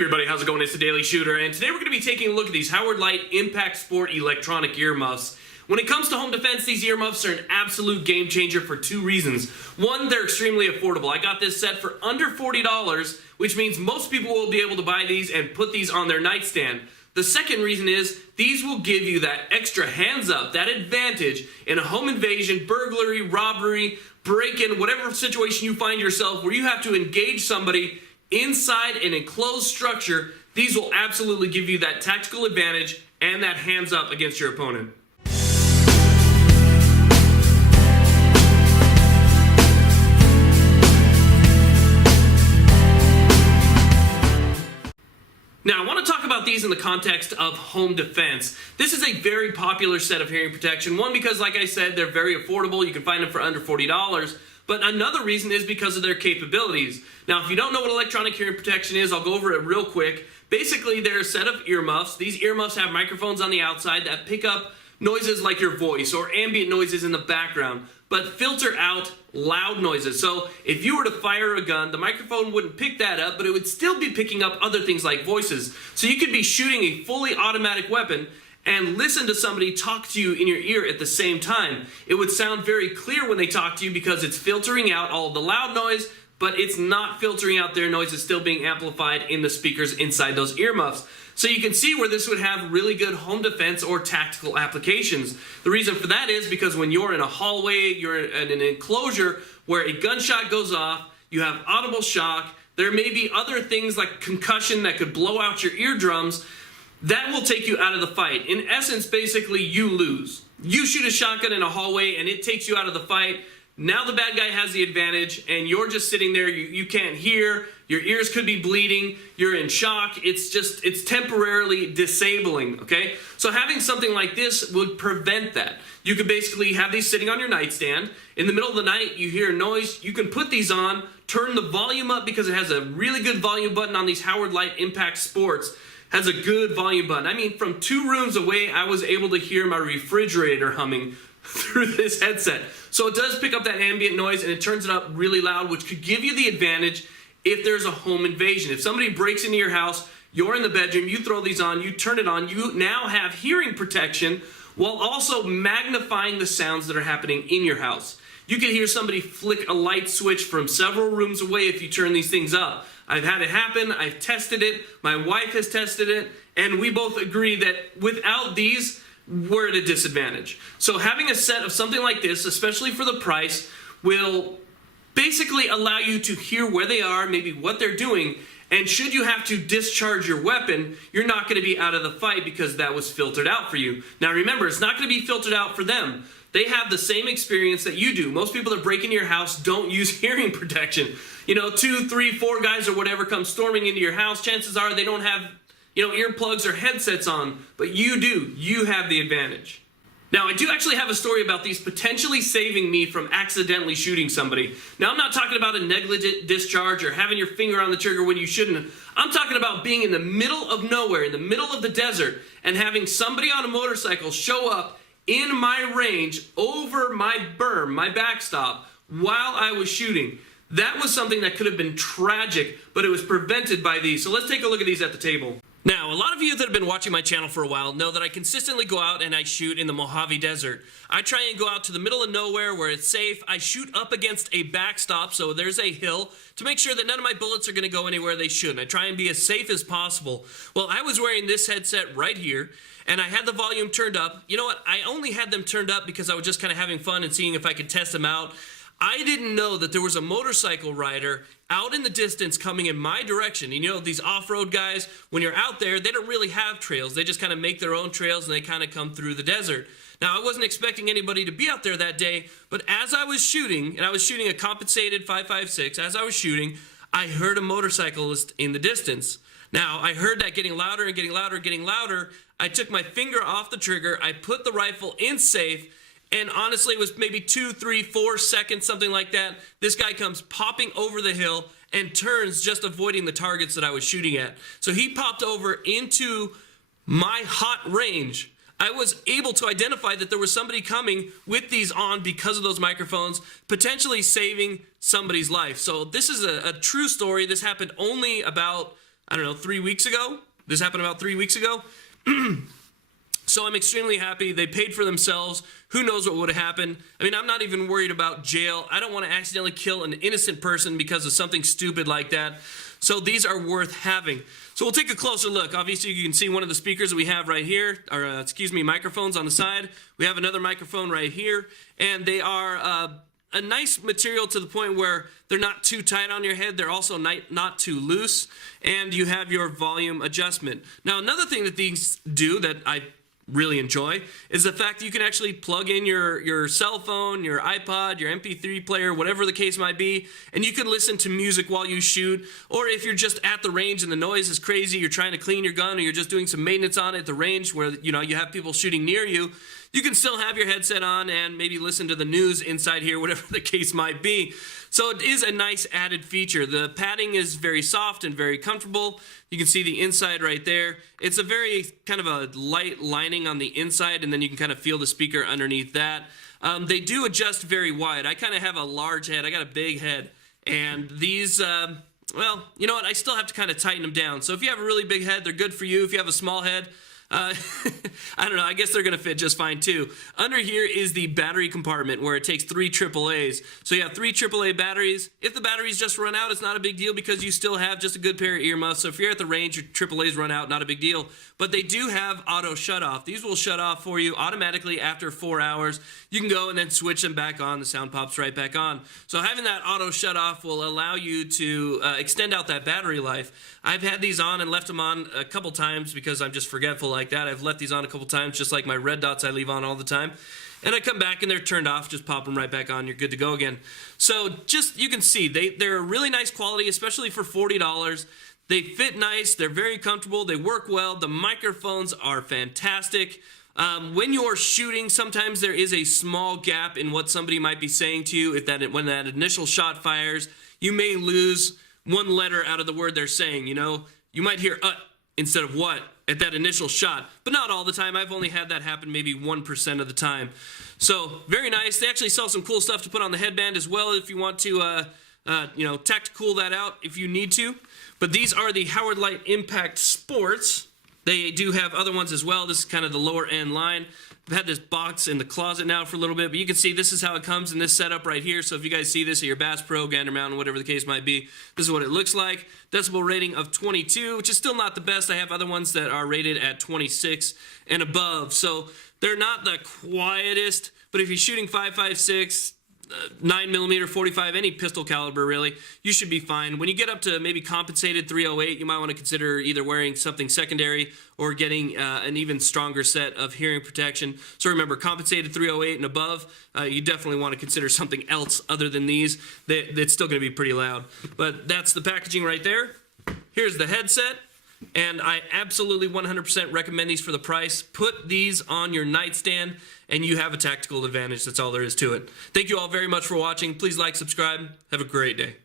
everybody, how's it going? It's the Daily Shooter, and today we're going to be taking a look at these Howard Leight Impact Sport electronic earmuffs. When it comes to home defense, these earmuffs are an absolute game changer for two reasons. One, they're extremely affordable. I got this set for under $40, which means most people will be able to buy these and put these on their nightstand. The second reason is these will give you that extra hands up, that advantage in a home invasion, burglary, robbery, break-in, whatever situation you find yourself where you have to engage somebody inside an enclosed structure. These will absolutely give you that tactical advantage and that hands up against your opponent. Now, I want to talk about these in the context of home defense. This is a very popular set of hearing protection. One, because like I said, they're very affordable. You can find them for under $40. But another reason is because of their capabilities. Now, if you don't know what electronic hearing protection is, I'll go over it real quick. Basically, they're a set of earmuffs. These earmuffs have microphones on the outside that pick up noises like your voice or ambient noises in the background, but filter out loud noises. So if you were to fire a gun, the microphone wouldn't pick that up, but it would still be picking up other things like voices. So you could be shooting a fully automatic weapon and listen to somebody talk to you in your ear at the same time. It would sound very clear when they talk to you because it's filtering out all of the loud noise, but it's not filtering out their noise. It's still being amplified in the speakers inside those earmuffs. So you can see where this would have really good home defense or tactical applications. The reason for that is because when you're in a hallway, you're in an enclosure where a gunshot goes off, you have audible shock, there may be other things like concussion that could blow out your eardrums. That will take you out of the fight. In essence, basically, you lose. You shoot a shotgun in a hallway and it takes you out of the fight. Now the bad guy has the advantage and you're just sitting there, you can't hear, your ears could be bleeding, you're in shock, it's temporarily disabling, okay? So having something like this would prevent that. You could basically have these sitting on your nightstand. In the middle of the night, you hear a noise, you can put these on, turn the volume up because it has a really good volume button on these Howard Leight Impact Sports. Has a good volume button. I mean, from 2 rooms away, I was able to hear my refrigerator humming through this headset. So it does pick up that ambient noise and it turns it up really loud, which could give you the advantage if there's a home invasion. If somebody breaks into your house, you're in the bedroom, you throw these on, you turn it on, you now have hearing protection while also magnifying the sounds that are happening in your house. You can hear somebody flick a light switch from several rooms away if you turn these things up. I've had it happen, I've tested it, my wife has tested it, and we both agree that without these, we're at a disadvantage. So having a set of something like this, especially for the price, will basically allow you to hear where they are, maybe what they're doing, and should you have to discharge your weapon, you're not going to be out of the fight because that was filtered out for you. Now remember, it's not going to be filtered out for them. They have the same experience that you do. Most people that break into your house don't use hearing protection. You know, 2, 3, 4 guys or whatever come storming into your house. Chances are they don't have, earplugs or headsets on, but you do. You have the advantage. Now, I do actually have a story about these potentially saving me from accidentally shooting somebody. Now, I'm not talking about a negligent discharge or having your finger on the trigger when you shouldn't. I'm talking about being in the middle of nowhere, in the middle of the desert, and having somebody on a motorcycle show up in my range over my berm, my backstop, while I was shooting. That was something that could have been tragic, but it was prevented by these. So let's take a look at these at the table. Now, a lot of you that have been watching my channel for a while know that I consistently go out and I shoot in the Mojave Desert. I try and go out to the middle of nowhere where it's safe. I shoot up against a backstop, so there's a hill, to make sure that none of my bullets are going to go anywhere they shouldn't. I try and be as safe as possible. Well, I was wearing this headset right here, and I had the volume turned up. You know what? I only had them turned up because I was just kind of having fun and seeing if I could test them out. I didn't know that there was a motorcycle rider out in the distance coming in my direction. You know, these off-road guys, when you're out there, they don't really have trails. They just kind of make their own trails and they kind of come through the desert. Now, I wasn't expecting anybody to be out there that day, but as I was shooting, and I was shooting a compensated 5.56, as I was shooting, I heard a motorcyclist in the distance. Now, I heard that getting louder and getting louder and getting louder. I took my finger off the trigger, I put the rifle in safe, and honestly, it was maybe 2, 3, 4 seconds, something like that. This guy comes popping over the hill and turns, just avoiding the targets that I was shooting at. So he popped over into my hot range. I was able to identify that there was somebody coming with these on because of those microphones, potentially saving somebody's life. So this is a true story. This happened only about I don't know, 3 weeks ago. This happened about 3 weeks ago. So I'm extremely happy. They paid for themselves. Who knows what would have happened? I mean, I'm not even worried about jail. I don't want to accidentally kill an innocent person because of something stupid like that. So these are worth having. So we'll take a closer look. Obviously, you can see one of the speakers that we have right here, or microphones on the side. We have another microphone right here, and they are a nice material to the point where they're not too tight on your head. They're also not too loose, and you have your volume adjustment. Now, another thing that these do that I really enjoy is the fact that you can actually plug in your cell phone, your iPod, your MP3 player, whatever the case might be, and you can listen to music while you shoot. Or if you're just at the range and the noise is crazy, you're trying to clean your gun, or you're just doing some maintenance on it at the range where you have people shooting near you, you can still have your headset on and maybe listen to the news inside here, whatever the case might be. So it is a nice added feature. The padding is very soft and very comfortable. You can see the inside right there. It's a very kind of a light lining on the inside, and then you can kind of feel the speaker underneath that. They do adjust very wide. I kind of have a large head. I got a big head. And these, well, you know what? I still have to kind of tighten them down. So if you have a really big head, they're good for you. If you have a small head, I don't know. I guess they're going to fit just fine too. Under here is the battery compartment where it takes 3 AAAs. So you have 3 AAA batteries. If the batteries just run out, it's not a big deal because you still have just a good pair of earmuffs. So if you're at the range, your AAAs run out, not a big deal. But they do have auto shut off. These will shut off for you automatically after 4 hours. You can go and then switch them back on. The sound pops right back on. So having that auto shut off will allow you to extend out that battery life. I've had these on and left them on a couple times because I'm just forgetful like that. I've left these on a couple times, just like my red dots I leave on all the time. And I come back and they're turned off, just pop them right back on, you're good to go again. So just, you can see, they're a really nice quality, especially for $40. They fit nice, they're very comfortable, they work well, the microphones are fantastic. When you're shooting, sometimes there is a small gap in what somebody might be saying to you. When that initial shot fires, you may lose one letter out of the word they're saying, You might hear instead of what at that initial shot, but not all the time. I've only had that happen maybe 1% of the time. So very nice. They actually sell some cool stuff to put on the headband as well if you want to, tactical that out if you need to. But these are the Howard Leight Impact Sports. They do have other ones as well. This is kind of the lower end line. I've had this box in the closet now for a little bit, but you can see this is how it comes in this setup right here. So if you guys see this at your Bass Pro, Gander Mountain, whatever the case might be, this is what it looks like. Decibel rating of 22, which is still not the best. I have other ones that are rated at 26 and above. So they're not the quietest, but if you're shooting 5.56, 9mm, 45, any pistol caliber really, you should be fine. When you get up to maybe compensated 308, you might want to consider either wearing something secondary or getting an even stronger set of hearing protection. So remember, compensated 308 and above, you definitely want to consider something else other than these. It's still going to be pretty loud. But that's the packaging right there. Here's the headset. And I absolutely 100% recommend these for the price. Put these on your nightstand and you have a tactical advantage. That's all there is to it. Thank you all very much for watching. Please like, subscribe. Have a great day.